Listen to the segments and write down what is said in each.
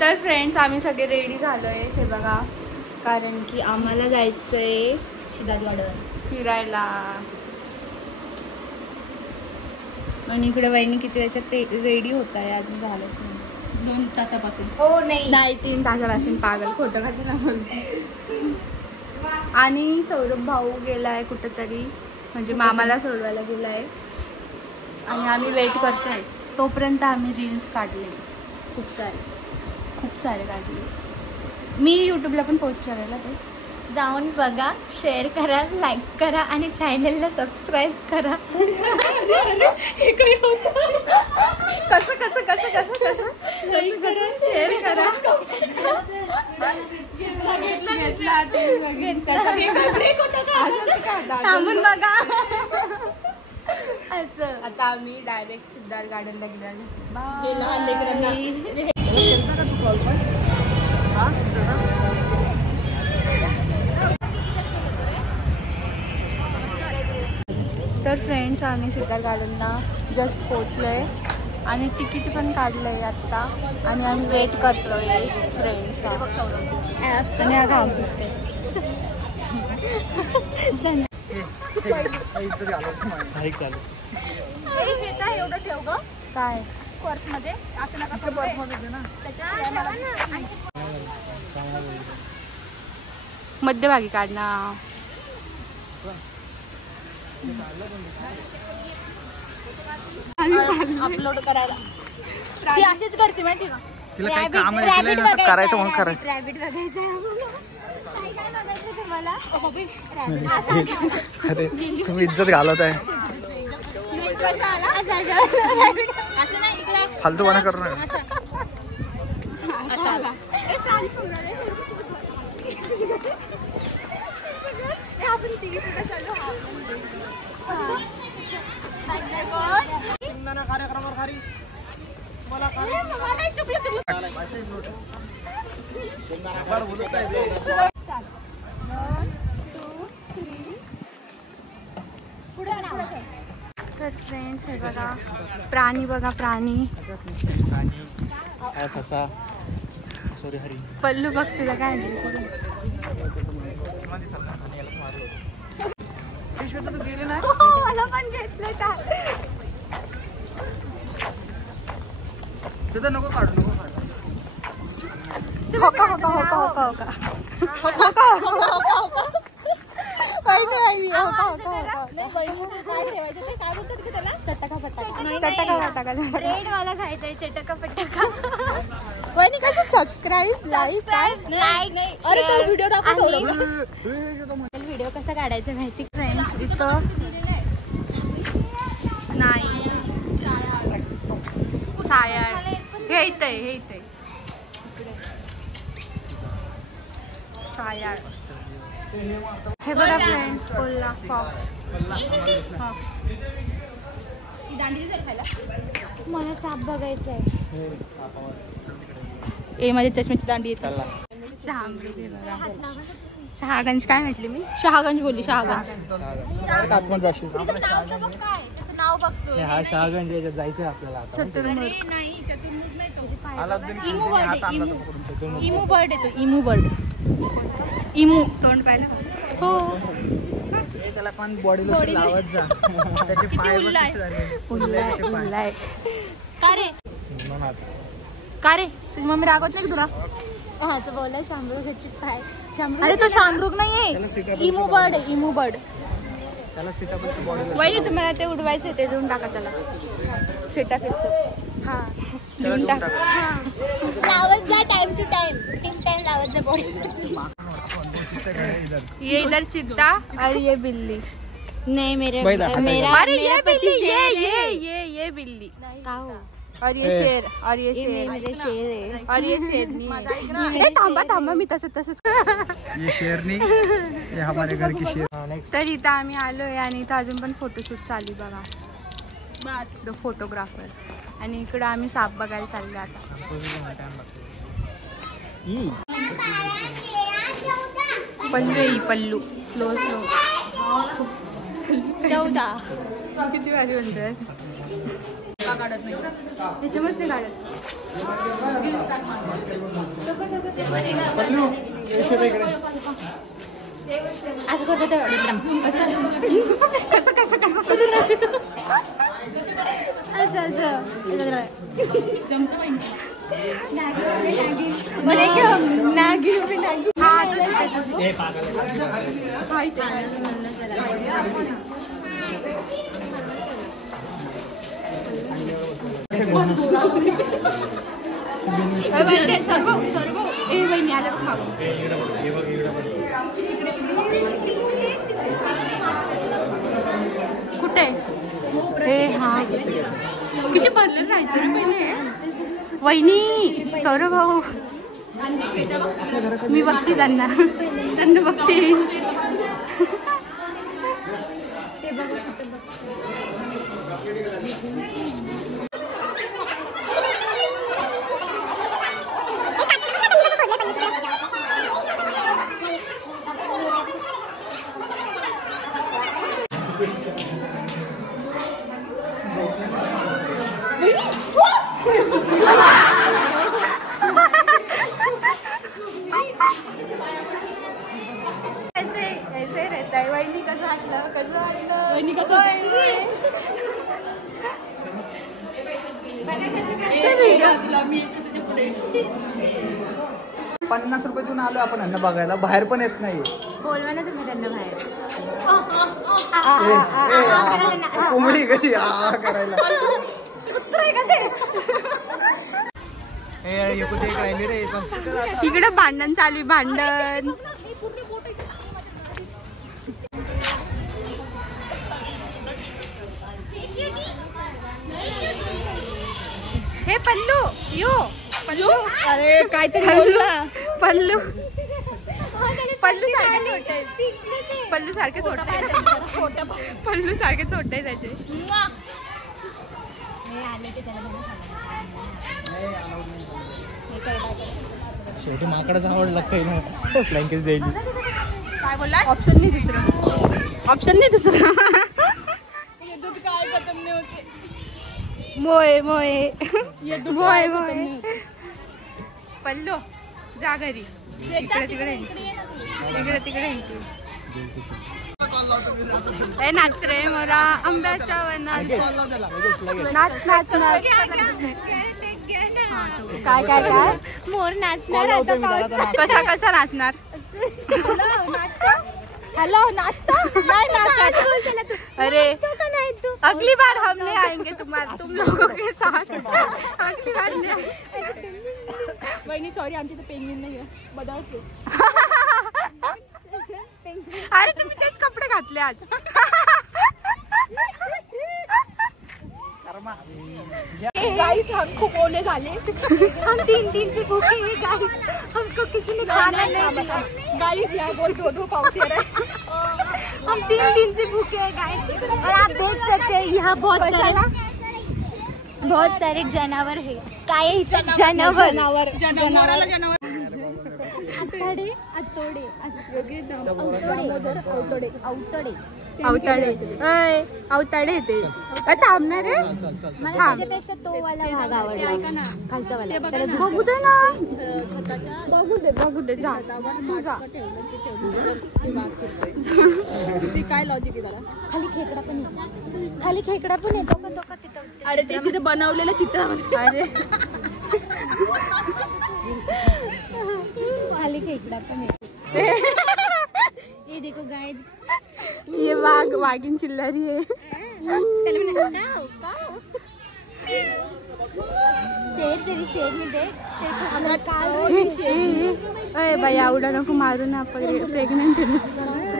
तर फ्रेंड्स आम्ही सगळे रेडी झालोय हे बघा, कारण की आम्हाला जायचंय सिद्धार्थ गार्डन फिरायला. आणि इकडे वहिनी किती वेळाच्यात ते रेडी होत आहे, अजून झालंच नाही. 2 तासापासून. हो नाही 3 तासापासून. पागल, खोटं कशाला बोलते. आणि सौरभ भाऊ गेलाय कुठंतरी, म्हणजे मामाला सोडवायला गेलाय आणि आम्ही वेट करतोय. तोपर्यंत आम्ही रील्स काढले खूप सारे काढले. मी यूट्यूबला पण पोस्ट करायला ते जाऊन बघा, शेअर करा, लाईक करा आणि चॅनलला सबस्क्राईब करा. कसं शेअर करा. थांबून बघा. असं आता आम्ही डायरेक्ट सिद्धार्थ गार्डनला गेलो. तर फ्रेंड्स आम्ही सिद्धार्थ गार्डनला जस्ट पोचलोय आणि तिकीट पण काढलंय आत्ता आणि आम्ही वेट करतोय फ्रेंडचा. आणि आता आमचीच एवढं ठेव ग काय पर्समध्ये. मध्यभागी काढणार. अपलोड करायला ती अशीच करते माहिती का. तिला काही काम आहे, तिला करायचं म्हणून करायचं. रॅबिट बघायचं आहे. काय बघायचं तुम्हाला. अरे तुम्ही इज्जत घालत आहे. फालतूपणा करू नका. तर फ्रेंड्स हे बघा, प्राणी बघा, प्राणी. ससा, सॉरी हरी. पल्लू बघ तुला काय मला पण घेतलं का. नको काढू, नको रेडवाला खायचंय. चटका पटका. Subscribe, like. अरे तो व्हिडिओ दाखव. व्हिडिओ कसा काढायचा माहिती फ्रेंड्स इथं नाही सायाळ हे इथे सायाळ. हे बघा फ्रेंड्स, कोल्हा फॉक्स. मला साप बघायचा आहे. ए माझ्या चष्म्याची दांडी येते. शहागंज काय म्हटली मी. शहागंज बोलली. शहागंज नाव बघतो. हा शहागंज याच्यात जायचंय आपल्याला. इमू बर्ड येतो. Emu bird. इमू तोंड पाहिलं हो. त्याला पण बॉडी लोशन लावत जा. त्याचे पाय उल्लाय. का रे तुझी मम्मी रागवत नाही तुला. ह्याचं बोलला शामरुखाची पाय. अरे तो शामरुख नाहीये, इमू बर्ड आहे. Emu bird. त्याला सीताफळची बॉडी लोशन. वहिनी तुम्हाला ते उडवायचं ते देऊन टाका त्याला. सीताफळचं हा देऊन टाका. लावत जा टाइम टू टाइम. टाइम लावत जा बॉडी. ये इधर चित्ता और ये बिल्ली. नहीं मेरा अरे ये बिल्ली, ये बिल्ली. और ये शेर. और ये मेरे शेर है. और ये शेरनी है. थांबा मी तसंच. ये शेरनी, ये हमारे घर की शेर. तर इथं आम्ही आलोय आणि इथं अजून पण फोटोशूट चालू बघा. The photographer. आणि इकडं आम्ही साप बघायला चाललो आता. पल्लू स्लो 14. किती भारी म्हणतात. काढत नाही ह्याच्यामध्ये नाही काढत. असं करतो ते कसं कसं कसं सर्व वहिनी आलं कुठे हे हा किती भरलेलं राहायचं रे पहिले. वहिनी सौरभ भाऊ मी बघते त्यांना बघते. ऐसे रहता है. वहिनी कसं वाटलं वहिनी कसं 50 रुपये देऊन आलो आपण यांना बघायला. बाहेर पण येत नाही. बोलवा ना तुम्ही त्यांना बाहेर. कोंबडी कशी करायला इकडे भांडण चालू आहे. भांडण हे पल्लू यो पल्लू अरे काहीतरी पल्लू पल्लू सारखे छोटे पल्लू सारखे छोटे पल्लू सारखे छोटे त्याचे. शेवटी माकडच आवडलं काही ना ब्लँकेट द्यायची. काय बोलला ऑप्शन नाही दुसरं मोय मोय मोय मोय. पल्लू जा घरी. इकडे तिकडे हे नाच रे मोरा आंब्याच्या वनात नाच नाच नाच. काय काय काय मोर नाचणार आता पावसाळ्यात. कसा कसा नाचणार. हेलो नाचता नहीं नाचता बोलतेला तू. अरे तो का नहीं तू. अगली बार हम नहीं आएंगे तुम लोगों के साथ. अगली बार नहीं. वहिनी सॉरी आमची तर पेंगिन नाही आहे बदलते. अरे तुम्ही तेच कपडे घातले आज. गाइस हम खूब ओले झाले. हम 3 से भूखे हैं गाइस. हमको किसी ने खाना नहीं दिया. गाइस यहाँ बहुत दो पाव से रहे. हम 3 से भूखे हैं गाइस. और आप देख सकते हैं यहाँ बहुत सारे जानवर है. काय जानवर अवताडे येते थांबणार आहे. त्याच्यापेक्षा तो वाला भाग आवडला. खालचा वाला बघू दे ना. बघू दे जा तू जा. काय लॉजिक आहे त्याला. खाली खेकडा पण येतो का तो का तिथं. अरे ते तिथे बनवलेलं चित्र. अरे खाली खेकडा पण येतो. ये देखो गाइस ये वागिन चिल्ला रही है. शेर तेरी शेर में दे. अरे बाई आवडा नको मारू ना. प्रेग्नेंट आहे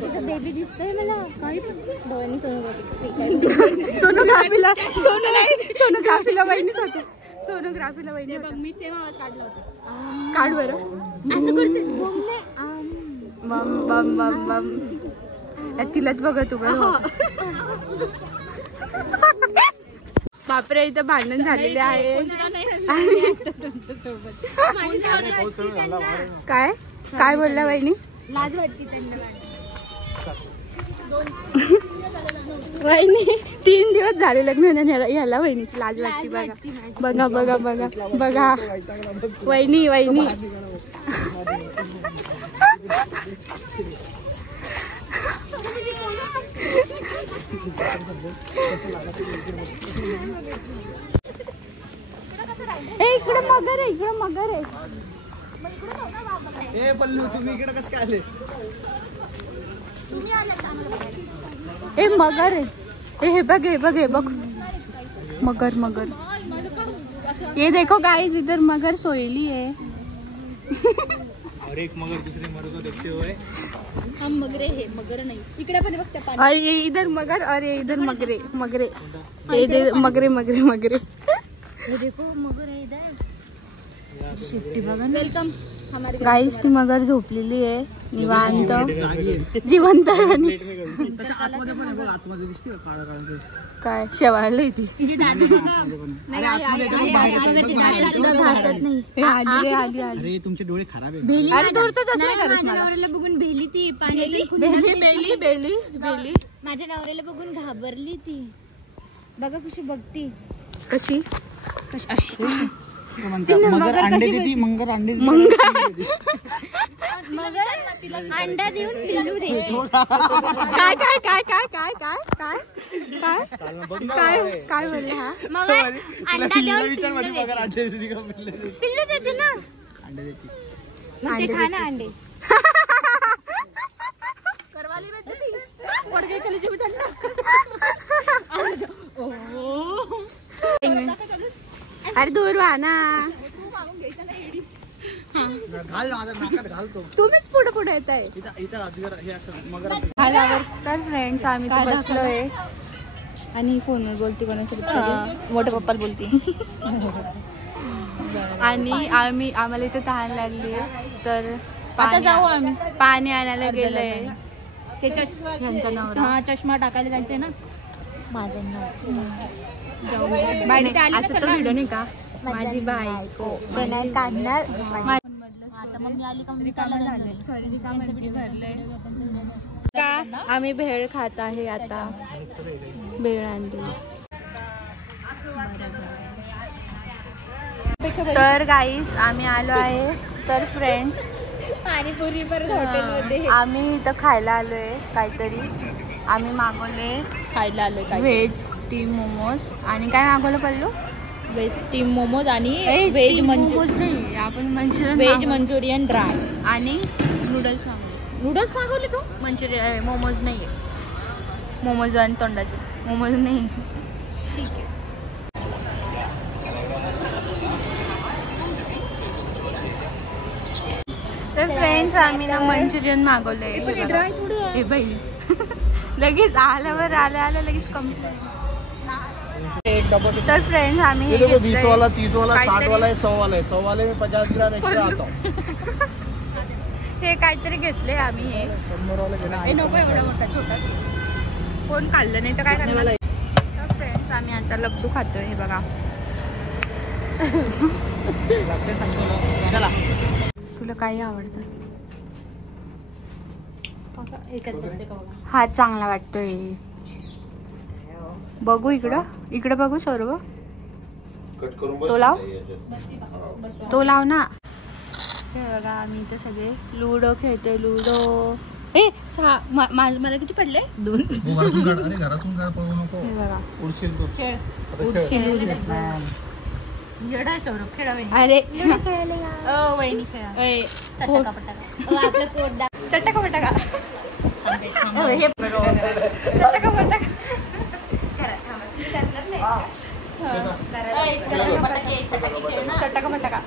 तिचा बेबी दिसतोय मला. काही डोळ्यांनी सोनोग्राफीला वहिनीच होते. सोनोग्राफीला वहिनी बघ मी तेव्हा काढला होता. काढ बरं. असं करते बम बम बम बम. तिलाच बघ तू बघ. बापरे इथं भांडण झालेले आहे. काय काय बोलला वहिनी. लाज वाटते त्यांना. वहिनी 3 दिवस झाले लग्न ह्याला वहिनीची लाज वाटते बघा बघा बघा बघा बघा वहिनी वहिनी इकडे मगर आहे इकडे मगर आहे ए पल्लू तुम्ही इकडे कसं काय आले ए मगर आहे हे बघ हे बघ हे बघ मगर मगर ये देखो गाइस इधर मगर सोयली है और एक मगर दूसरे मगर को देखते हुए हम मगरे है मगर नहीं इकडे पण बघते पाणी और ये इधर मगर और ये इधर मगरे मगरे ये मगरे मगरे मगरे ये देखो मगर है इधर शिफ्टी बघा वेलकम हमारे गाइस ती मगर झोपलेली आहे निवांत जिवंत आहे आणि आतमध्ये पण बघ आतमध्ये दिसते का काळा काळा काय शेवाळली ती भासत नाही आली आली आली अरे तुमचे डोळे खराब आहे भेली अरे दूरच असं नाही करत मला नवऱ्याला बघून भेली ती पाण्यात बेली बेली बेली बेली माझ्या नवऱ्याला बघून घाबरली ती बघा कशी बघती कशी अशी मगर अंडे देती मगर अंडे मगर अंडा देऊन पिल्लू दे काय काय काय काय काय काय काय काय काय काय बोलले हा मगर अंडा देऊन पिल्लू देते ना अंडे देती मग ते खा ना अंडे करवाली पोटगे केली जी अरे दूर वा ना घाल माझ्या नाकात घालतो तुम्हीच पुढे पुढे येत आहे इथं अजगर हे असं मगर तर फ्रेंड्स आम्ही तर बसलोय आणि फोनवर बोलते कोणासोबत मोठ्या पप्पाला बोलते आणि आम्हाला इथे तहान लागली तर आता जाऊ आम्ही पाणी आणायला गेलोय यांचा नवरा हा चष्मा टाकायला जायचंय ना माझं व्हिडिओ नाही का माझी बायको काढणार आता मम्मी आली का आम्ही भेळ खात आहे आता भेळ आणली तर गाईज आम्ही आलो आहे तर फ्रेंड्स पाणीपुरी परत हॉटेलमध्ये आम्ही इथं खायला आलोय काहीतरी आम्ही मागवले खायला आलोय व्हेज स्टीम मोमोज आणि काय मागवलं पल्लू व्हेज स्टीम मोमोज आणि व्हेज मोमोज नाही आपण मंचुरियन व्हेज मंचुरियन ड्राय आणि नूडल्स मागवले नूडल्स मागवले तू मंचुरियन मोमोज नाही आहे मोमोज आणि तोंडाचे मोमोज नाही ठीक आहे तर फ्रेंड्स आम्ही ना मंचुरियन मागवलंय ड्राय थोडी हे बाई लगेच आल्यावर आल्या लगेच कमी तर फ्रेंड्स आम्ही ये देखो 20 वाला 30 वाला 60 वाला है 100 वाला है 100 वाले में 50 ग्राम एक्स्ट्रा आता हूँ हे काहीतरी घेतले आम्ही हे नको एवढा मोठा छोटा कोण खाल्लं नाही तर काय करणार तर फ्रेंड्स आम्ही आता लड्डू खातोय हे बघा चला तुला काही आवडतं हा चांगला वाटतोय बघू इकडं बघू सौरभ तो लाव तो लाव ना हे बघा आम्ही इथं सगळे लुडो खेळतोय लुडो मला किती पडले 2 अरे घरातून काय पळू नको हे बघा उडशील तू खेळ उडशील येडा सौरभ खेळा अरे वहिनी खेळा चटका पटका आपलं पोट चटका पटका हे चटका पटका चटका पटका